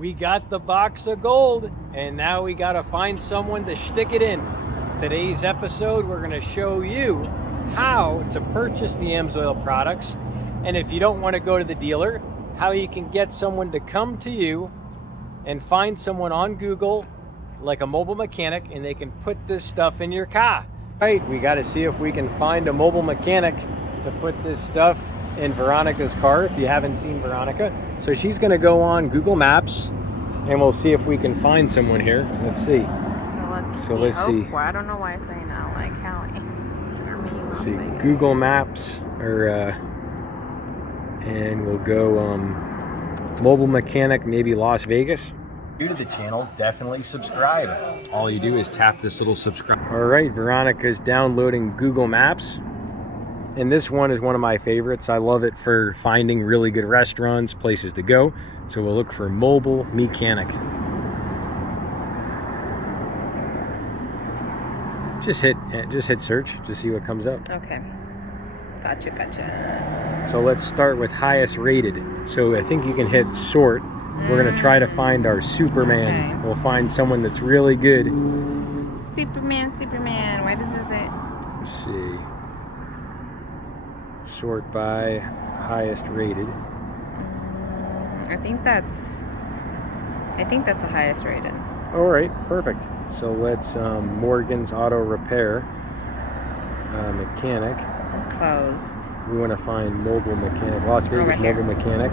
We got the box of gold, and now we gotta find someone to stick it in. Today's episode, we're gonna show you how to purchase the AMSOIL products, and if you don't want to go to the dealer, how you can get someone to come to you and find someone on Google, like a mobile mechanic, and they can put this stuff in your car. Right, we gotta see if we can find a mobile mechanic to put this stuff in Veronica's car, if you haven't seen Veronica. So she's gonna go on Google Maps and we'll see if we can find someone here. Let's see. So let's see. Oh, I don't know why I'm saying that, like Cali. Let's see, Google Maps, or and we'll go mobile mechanic, maybe Las Vegas. New to the channel, definitely subscribe. All you do is tap this little subscribe. All right, Veronica's downloading Google Maps. And this one is one of my favorites. I love it for finding really good restaurants, places to go. So we'll look for mobile mechanic. Just hit search, just see what comes up. Okay. Gotcha. So let's start with highest rated. So I think you can hit sort. We're gonna try to find our Superman. Okay. We'll find someone that's really good. Superman. Why does it say? Let's see. Sort by highest rated. I think that's a highest rated. All right, perfect. So let's Morgan's Auto Repair mechanic. Closed. We want to find mobile mechanic. Las Vegas right mobile mechanic.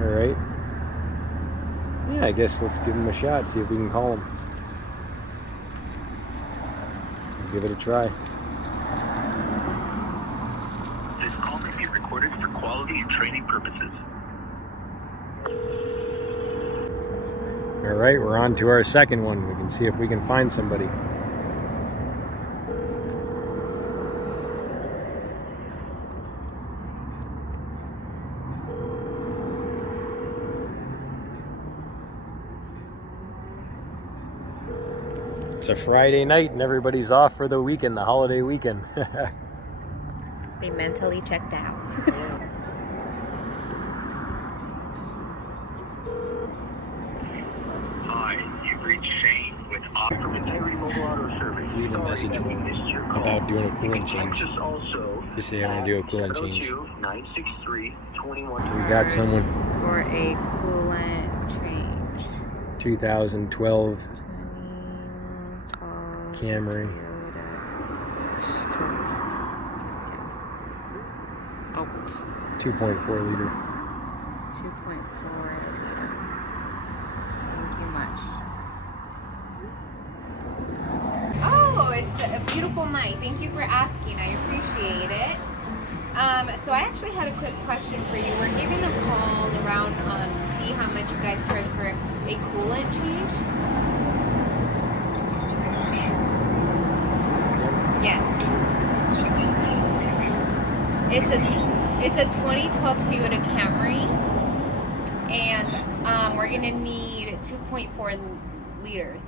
All right. Yeah, I guess let's give him a shot. See if we can call him. Give it a try. This call may be recorded for quality and training purposes. All right, we're on to our second one. We can see if we can find somebody. It's a Friday night and everybody's off for the weekend, the holiday weekend. They mentally checked out. Hi, you've reached Shane with Integrity Mobile Auto Service. Leave a message about doing a coolant change. Just say I want to do a coolant change. 963-21. So we got someone. For a coolant change. 2012 Camry. Oh. 2.4 liter. 2.4 liter. Thank you much. Oh, it's a beautiful night. Thank you for asking. I appreciate it. So I actually had a quick question for you. We're giving a call around to see how much you guys charge for a coolant change. Yes. It's a 2012 Toyota Camry, and we're gonna need 2.4 liters.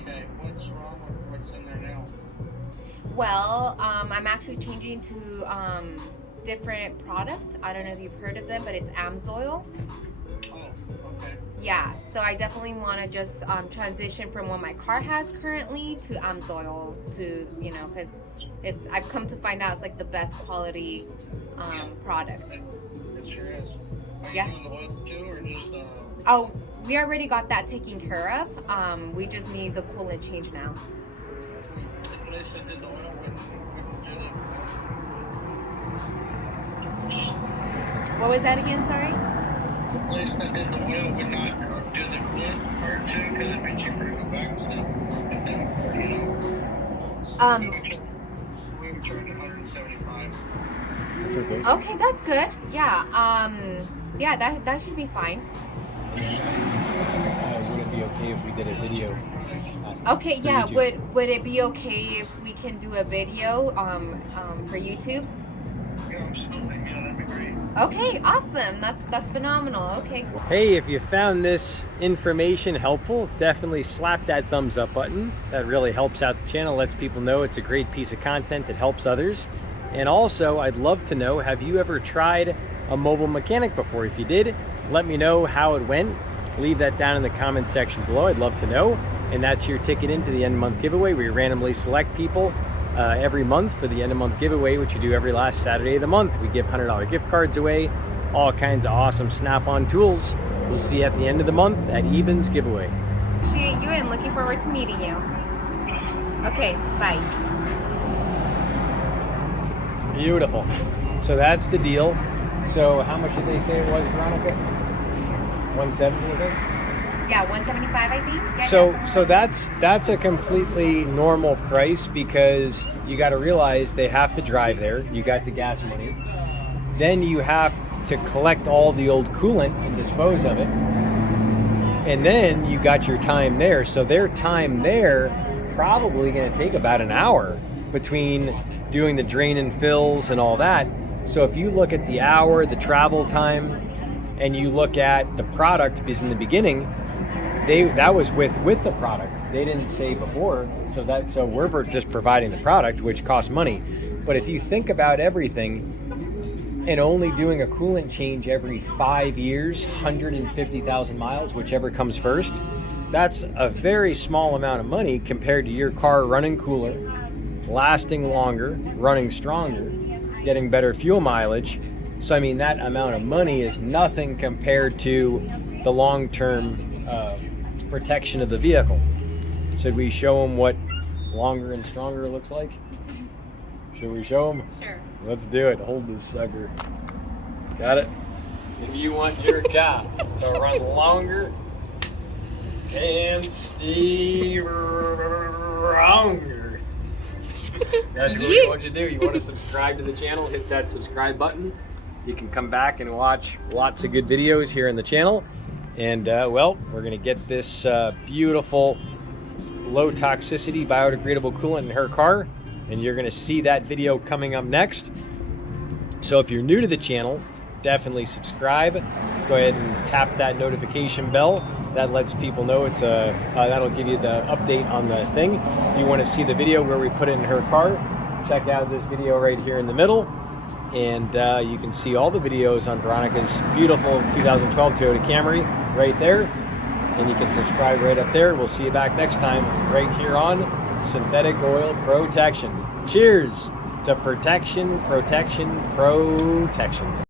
Okay, what's wrong with what's in there now? Well, I'm actually changing to different product. I don't know if you've heard of them, but it's AMSOIL. Oh, okay. Yeah, so I definitely want to just transition from what my car has currently to AMSOIL, to, you know, because I've come to find out it's like the best quality product. It sure is. Are Yeah. you doing the oil too, or just Oh, we already got that taken care of. We just need the coolant change now. the place that did the oil wouldn't do What was that again? Sorry. the place that did the oil would not do the coolant part too, because it'd be cheaper to go back to them. You know. We would charge $175. It's okay. Okay, that's good. Yeah. Yeah, that should be fine. Would it be okay if we did a video? Okay, for yeah. YouTube? Would it be okay if we can do a video for YouTube? Yeah, absolutely. Yeah, that'd be great. Okay, awesome. That's phenomenal. Okay, cool. Hey, if you found this information helpful, definitely slap that thumbs up button. That really helps out the channel, lets people know it's a great piece of content that helps others. And also, I'd love to know, have you ever tried a mobile mechanic before? If you did, let me know how it went. Leave that down in the comment section below. I'd love to know. And that's your ticket into the end of month giveaway. We randomly select people every month for the end of month giveaway, which we do every last Saturday of the month. We give $100 gift cards away, all kinds of awesome snap-on tools. We'll see you at the end of the month at Eben's giveaway. Appreciate you and looking forward to meeting you. Okay, bye. Beautiful. So that's the deal. So how much did they say it was, Veronica? 170, I think? Yeah, 175, I think. Yeah, So yeah, so that's a completely normal price, because you got to realize they have to drive there. You got the gas money. Then you have to collect all the old coolant and dispose of it. And then you got your time there. So their time there probably going to take about an hour between doing the drain and fills and all that. So if you look at the hour, the travel time, and you look at the product, because in the beginning, that was with the product. They didn't say before, so we're just providing the product, which costs money. But if you think about everything, and only doing a coolant change every 5 years, 150,000 miles, whichever comes first, that's a very small amount of money compared to your car running cooler, lasting longer, running stronger, getting better fuel mileage. So I mean, that amount of money is nothing compared to the long-term protection of the vehicle. Should we show them what longer and stronger looks like? Should we show them? Sure. Let's do it. Hold this sucker. Got it? If you want your car to run longer and stronger, that's what we want you to do. You want to subscribe to the channel, hit that subscribe button. You can come back and watch lots of good videos here on the channel. And well, we're gonna get this beautiful low toxicity biodegradable coolant in her car, and you're gonna see that video coming up next. So if you're new to the channel, definitely subscribe. Go ahead and tap that notification bell. That lets people know it's that'll give you the update on the thing. If you want to see the video where we put it in her car, check out this video right here in the middle. And you can see all the videos on Veronica's beautiful 2012 Toyota Camry right there. And you can subscribe right up there. We'll see you back next time right here on Synthetic Oil Protection. Cheers to protection, protection, protection.